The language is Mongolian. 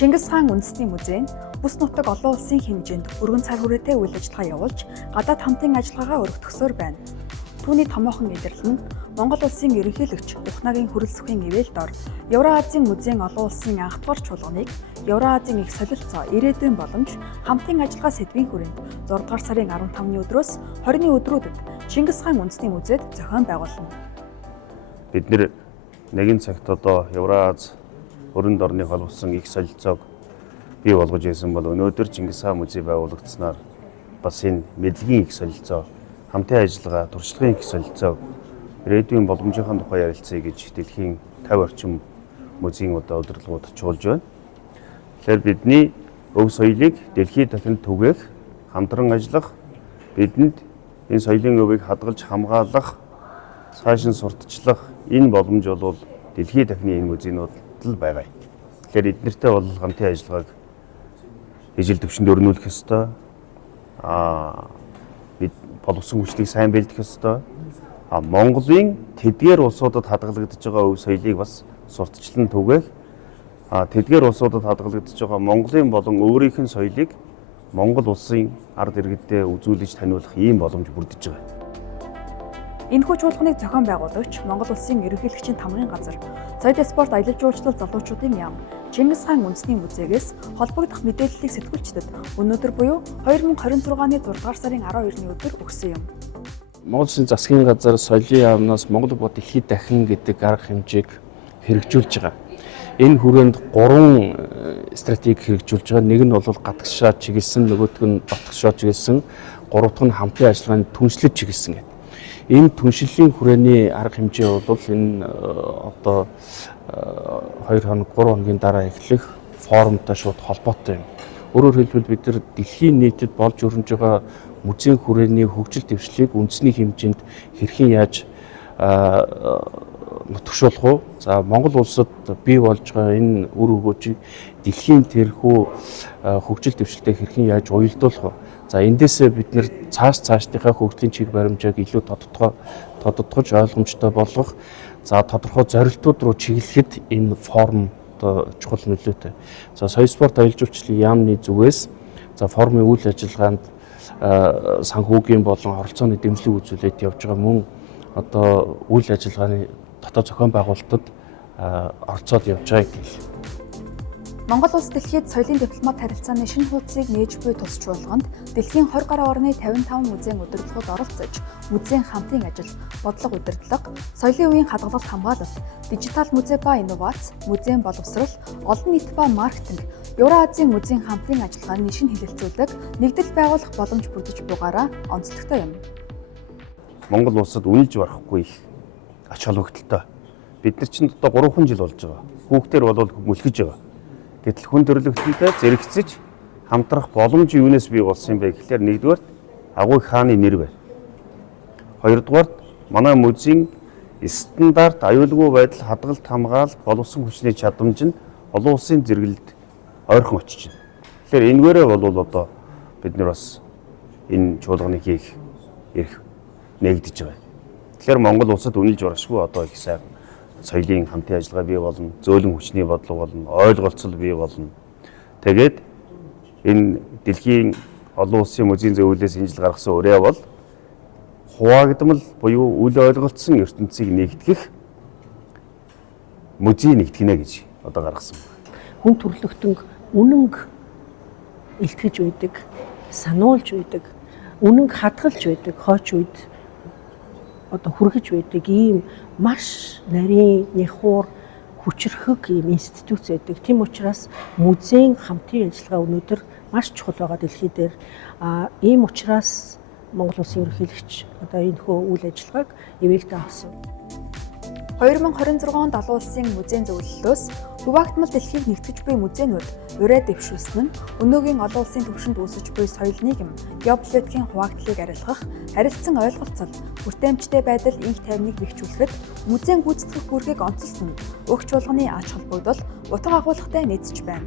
Чингис хаан үндэсний музей нь бүс нутаг олон улсын хэмжээнд өргөн цар хүрээтэй үйл ажиллагаа явуулж, гадаад хамтын ажиллагаагаа өргөтгсөөр байна. Түүний томоохон илэрлэл нь Монгол улсын ерөнхийлөгч Ухнагийн хүрэлцэхийн ивэл дор Евразийн музейн олон улсын анх дугаар чуулганыг Евразийн их солилцоо ирээдүйн боломж хамтын ажиллагаа сэдвийн хүрээнд 6 дугаар сарын 15-ны өдрөөс 20-ны өдрүүдэд Чингис хаан үндэсний музейд зохион байгуулна. Бид нэгэн цагт одоо Евраз өрөнд орны холбосон их солилцоог бий болгож ирсэн бол өнөөдөр Чингис хаан музей байгуулагдсанаар бас энэ мэдлэгийн их солилцоо, хамтын ажиллагаа, туршлагын их солилцоог ирээдүйн боломжийн тухай ярилцъя гэж дэлхийн 50 орчим музейн удирдлагууд чуулж байна. Тэгэхээр бидний өв соёлыг дэлхийд дахинд түгээх, хамтран ажиллах, бидэнд энэ соёлын өвийг хадгалж хамгаалах, цаашин сурталчлах энэ боломж бол дэлхийд дахины энэ музейнууд л байгаа. Тэгэхээр эднэртэй бол хамтын ажиллагааг ижил төвшөнд өрнүүлэх ёстой. Бид боловсон хүчлийг сайн бэлдэх ёстой. Монголын тэдгээр улсуудад хадгалагдаж байгаа өв соёлыг бас сурталчлан түгээх. Тэдгээр улсуудад хадгалагдаж байгаа Монголын болон өөрийнх нь соёлыг Монгол улсын ард иргэдэд үзүүлж таниулах ийм боломж бүрдэж байгаа. Энэхүү чуулганыг зохион байгуулагч Монгол улсын ерөнхийлөгчийн тамгын газар, соёл спорт аялал жуулчлал залуучуудын яам, Чингис хаан үндэсний музейгээс холбогдох мэдээллийг сэтгүүлчдэд өнөөдөр буюу 2026 оны 6 дугаар сарын 12-ны өдөр өгсөн юм. Монгол Улсын засгийн газар соёлын яамнаас Монгол бод дэлхийд дахин гэдэг арга хэмжээг хэрэгжүүлж байгаа. Энэ хүрээнд 3 стратеги хэрэгжүүлж байгаа. Нэг нь бол гадагшаа чиглэсэн, нөгөөх нь дотгошоо чиглэсэн, гурав дахь нь хамтын ажиллагааны түншлэж чиглэсэн гэдэг. Энэ түншлэлийн хүрээний арга хэмжээ бол энэ одоо 2 хоног 3 хоногийн дараа эхлэх форумтай шууд холбоотой юм. Өөрөөр хэлбэл бид нар дэлхийн нийтэд болж өрнөж байгаа музейн хүрээний хөгжил дэвшлийг үндэсний хэмжээнд хэрхэн яаж нутагшуулах вэ? За Монгол улсад бий болж байгаа энэ үр өгөөжийг дэлхийн тэрхүү хөгжил дэвшилтэд хэрхэн яаж уялдуулах вэ? За эндээсээ бид нэр цаашдынхаа хөгжлийн чиг баримжааг илүү тодтогч ойлгомжтой болгох, за тодорхой зорилтууд руу чиглэхэд энэ форум чухал нөлөөтэй. За соёл спорт аялал жуулчлалын яамны зүгээс за форумын үйл ажиллагаанд санхүүгийн болон оролцооны дэмжлэг үзүүлээд явж байгаа мөн одоо үйл ажиллагааны дотоод зохион байгуулалтад оролцоод явж байгааг хэлээ. Монгол улс дэлхийд соёлын дипломат харилцааны шинэ хуудсыг нээж буй тус чуулганд дэлхийн 20 гаруй орны 55 музейн удирдлагууд оролцож, музейн хамтын ажил, бодлого удирдлага, соёлын үеийн хадгалалт хамгаалалт, дижитал музей ба инновац, музейн боловсрол, олон нийт ба маркетинг, Евразийн музейн хамтын ажиллагааны шинэ хэлэлцүүлэг, нэгдэл байгуулах боломж бүрдэж бугаараа онцлогтой юм. Монгол улсад үнэлж барахгүй их ач холбогдолтой. Бид нар чинь одоо 3 жил болж байгаа. Хүүхдээр бол мөлхөж байгаа. Гэтэл хүн төрөлхтөнтэй зэрэгцэж хамтрах боломж юунаас бий болсон юм бэ гэхээр нэгдүгээр агуй хааны нэр байна. Хоёрдугаар манай музейн стандарт аюулгүй байдал хадгалт хамгаалалт боловсон хүчний чадамж нь олон улсын зэрэгэлд ойрхон очиж байна. Тэгэхээр энэгээрээ бол одоо бид нар бас энэ чуулганыг хийх эрх нэгдэж байгаа. Тэгэхээр Монгол улсад үнэлж баршгүй одоо их сайн соёлын хамтын ажиллагаа бий болно, зөөлөн хүчний бодлого болно, ойлголцол бий болно. Тэгээд энэ дэлхийн олон улсын музейн зөвлөлөөс энэ жил гаргасан үрээ бол хуваагдмал буюу үл ойлголцсон ертөнцийг нэгтгэх музей нэгтгэнэ гэж одоо гаргасан. Хүн төрөлхтөнг үнэнг илтгэж үйдэг, сануулж үйдэг, үнэнг хадгалж үйдэг, хойч үед одоо хүргэж байдаг ийм маш нарийн, нэхур, хүчрхэг ийм институт байдаг. Тийм учраас музейн хамтын ажиллагаа өнөөдөр маш чухал байгаа дэлхий дээр. Ийм учраас Монгол улсын ерөнхийлөгч одоо энэхүү үйл ажиллагааг ивэлдээ авсан. 2026 онд олон улсын музейн зөвлөлөөс хуваагдмал дэлхийг нэгтгэж буй музейнүүд ураа дэвшүүлсэн нь өнөөгийн олон улсын түвшинд үүсэж буй соёл нийгэм, геополитикийн хуваагдлыг арилгах, харилцан ойлголцол, хүртээмжтэй байдал инх тайвныг бэхжүүлэхэд музейн гүйцэтгэх үүргийг онцолсон нь өгч чуулганы ач холбогдол утга агуулгатай нийцэж байна.